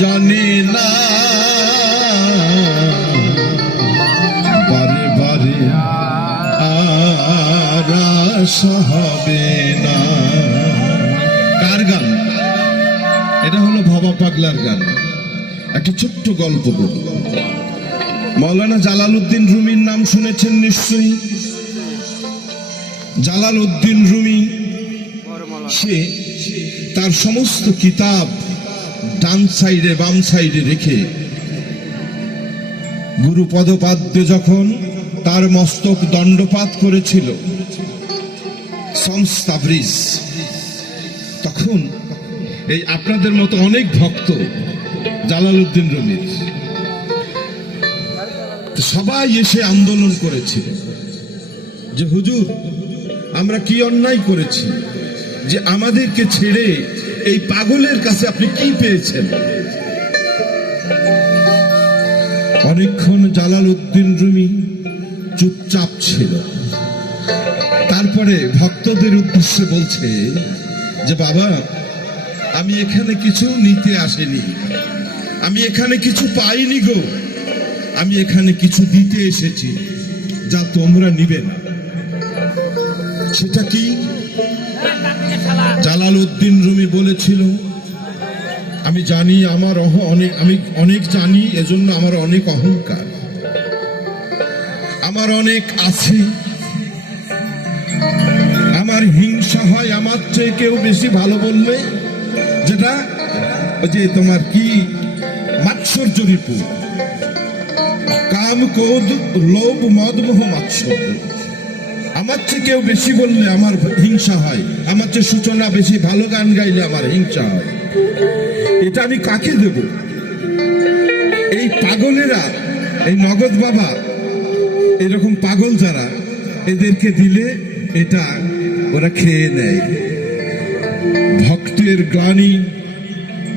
জানে না, বারে বারে আর আশা হবে না। কার গান এটা? হলো ভবা পাগলার গান। একটা ছোট্ট গল্প বলি। মৌলানা জালালউদ্দিন রুমির নাম শুনেছেন নিশ্চয়ই। জালালউদ্দিন রুমি সে তার সমস্ত কিতাব ডান সাইডে বাম সাইডে রেখে গুরু পদপাদ্যে যখন তার মস্তক দণ্ডপাত করেছিল সংস্তাবরিজ, তখন এই আপনাদের মতো অনেক ভক্ত জালালউদ্দিন রুমির সবাই এসে আন্দোলন করেছিল যে হুজুর আমরা কি অন্যায় করেছি যে আমাদেরকে ছেড়ে এই পাগলের কাছে আপনি কি পেয়েছেন? অনেকক্ষণ জালালউদ্দিন রুমি চুপচাপ ছিল। তারপরে ভক্তদের উদ্দেশ্যে বলছে যে বাবা, আমি এখানে কিছু নিতে আসিনি, আমি এখানে কিছু পাইনি গো, আমি এখানে কিছু দিতে এসেছি যা তোমরা নিবে না। সেটা কি? জালালউদ্দিন রুমি বলেছিল, আমি জানি আমার আমি অনেক জানি, এজন্য আমার অনেক অহংকার, আমার অনেক আছে, আমার হিংসা হয় আমার চেয়ে কেউ বেশি ভালো বললে, যেটা যে তোমার কি মাৎসর্যরিপু, কাম ক্রোধ লোভ মদ মোহ মাৎসর্য। আমার চেয়ে কেউ বেশি বললে আমার হিংসা হয়, আমার চেয়ে সূচনা বেশি ভালো গান গাইলে আমার হিংসা হয়। এটা আমি কাকে দেব? এই পাগলেরা, এই নগদ বাবা, এরকম পাগল যারা, এদেরকে দিলে এটা ওরা খেয়ে নেয়। ভক্তের গ্লানি,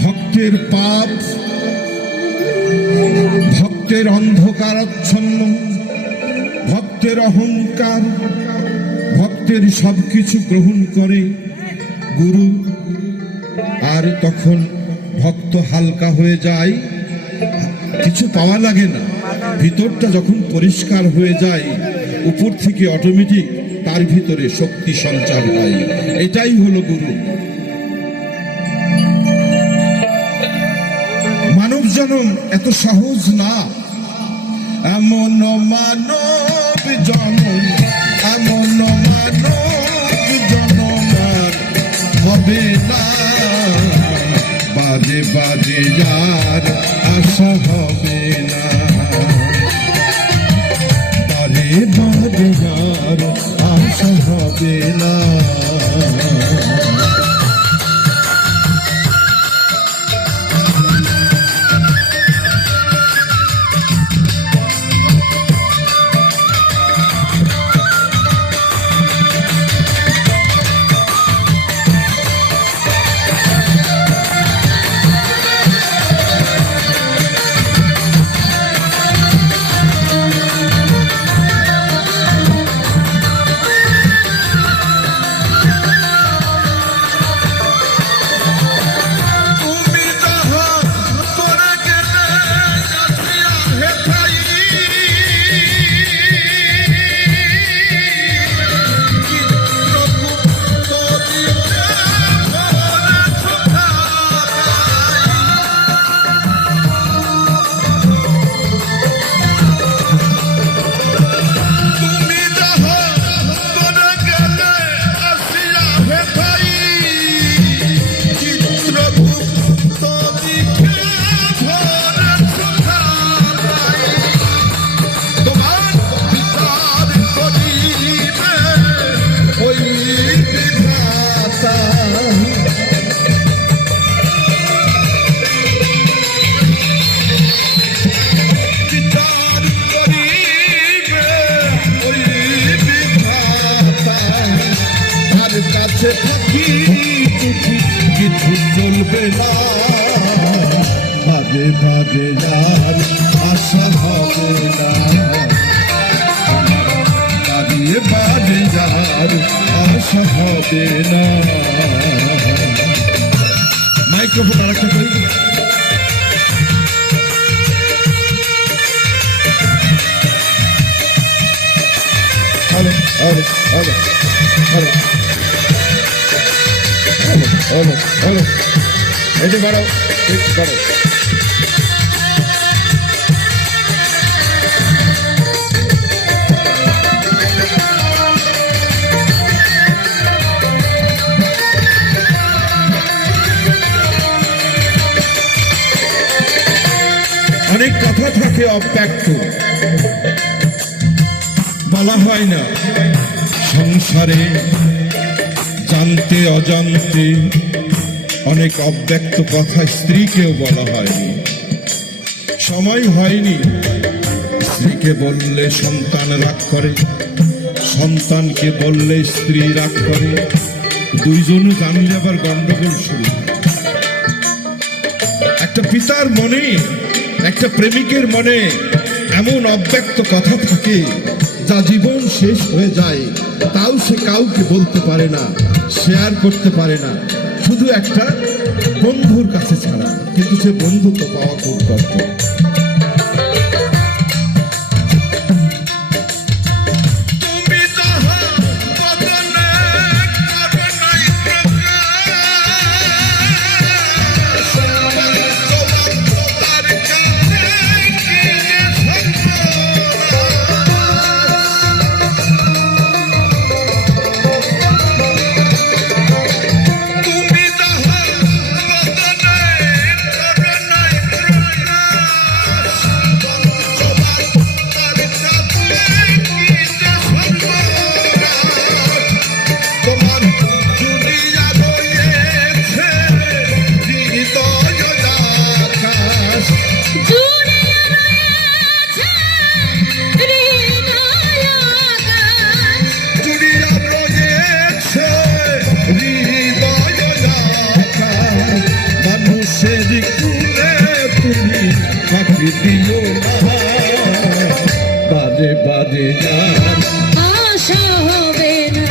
ভক্তের পাপ, ভক্তের অন্ধকারাচ্ছন্ন, ভক্তের অহংকার, ভক্তের সবকিছু গ্রহণ করে গুরু। আর তখন ভক্ত হালকা হয়ে যায়, কিছু পাওয়া লাগে না। ভিতরটা যখন পরিষ্কার হয়ে যায়, উপর থেকে অটোমেটিক তার ভিতরে শক্তি সঞ্চার হয়। এটাই হলো গুরু। মানব জন্ম এত সহজ না। এমন মানব জন্ম, এমন মানব জন্ম আর হবে না, বাজে বাজে যার আশা হবে না, বাজে বাজে যার আশা হবে না। কাছে থাকি কিছু চলবে না, বাজে বাজে যার আশা হবে না, দাঁড়িয়ে বাজে যার আশা হবে না। মাইক্রোফোন আরেকটা করি। হলো হলো হলো হলো হলো একটু বাড়াও একটু বাড়াও। অনেক কথা থাকে অব্যক্ত, বলা হয় না সংসারে, জানতে অজান্তে অনেক অব্যক্ত কথা স্ত্রীকেও বলা হয়নি, সময় হয়নি। স্ত্রীকে বললে সন্তান রাগ করে, সন্তানকে বললে স্ত্রী রাগ করে, দুইজনে জানলে আবার গন্ডগোল শুরু। একটা পিতার মনে, একটা প্রেমিকের মনে এমন অব্যক্ত কথা থাকে যা জীবন শেষ হয়ে যায়, তাও সে কাউকে বলতে পারে না, শেয়ার করতে পারে না, শুধু একটা বন্ধুর কাছে ছাড়া। কিন্তু সে বন্ধু তো পাওয়া খুব কষ্ট। বাদে বাদে আশা হবে না,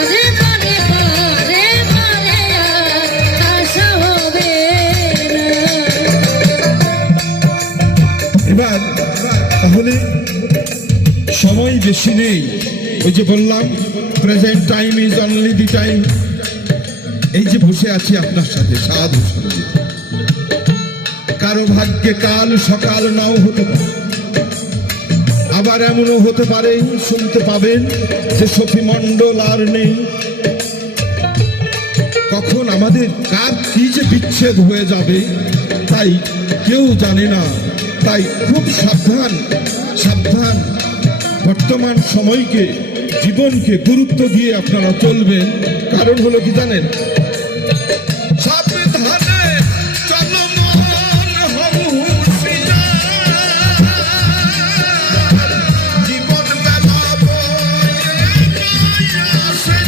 বাদে বাদে বাদে বাদে আশা হবে না। তাহলে সময় বেশি নেই, ওই যে বললাম present time is only the time. এই যে বসে আছি আপনার সাথে সাধু সাধু, কারো ভাগ্যে কাল সকাল নাও হতে পারে, আবার এমনও হতে পারে শুনতে পাবেন যে সখী মণ্ডল আর নেই। কখন আমাদের কার কি যে বিচ্ছেদ হয়ে যাবে তাই কেউ জানে না। তাই খুব সাবধান সাবধান, বর্তমান সময়কে, জীবনকে গুরুত্ব দিয়ে আপনারা চলবেন। কারণ হলো কি জানেন, সাবধানে চলো মন হও হুঁশিয়ার, জীবন বেলা বয়ে আসে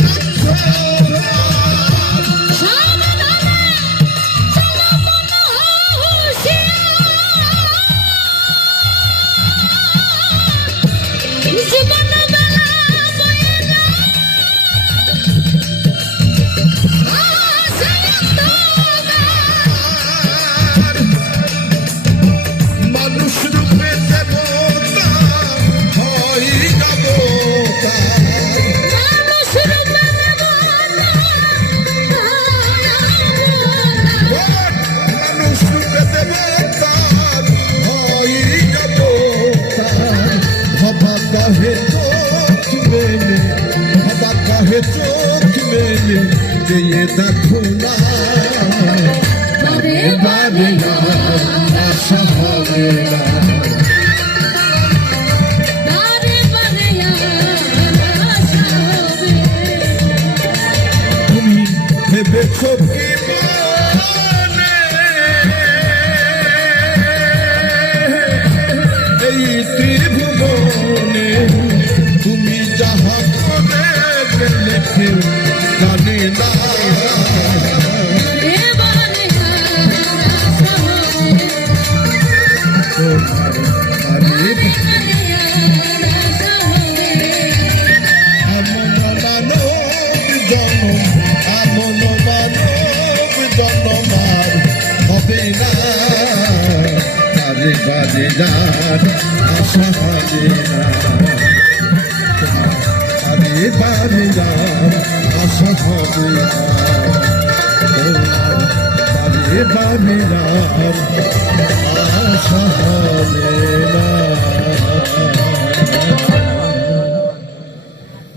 চোখ মেলে দিয়ে দেখো না, বারে বারে আশা হবে না, বারে বারে আশা হবে। তুমি ভেবেছো কি কেউ জানে না। বাজে যার আশা হবে না, আরে বাজে যার আশা হবে না, আরে বাজে যার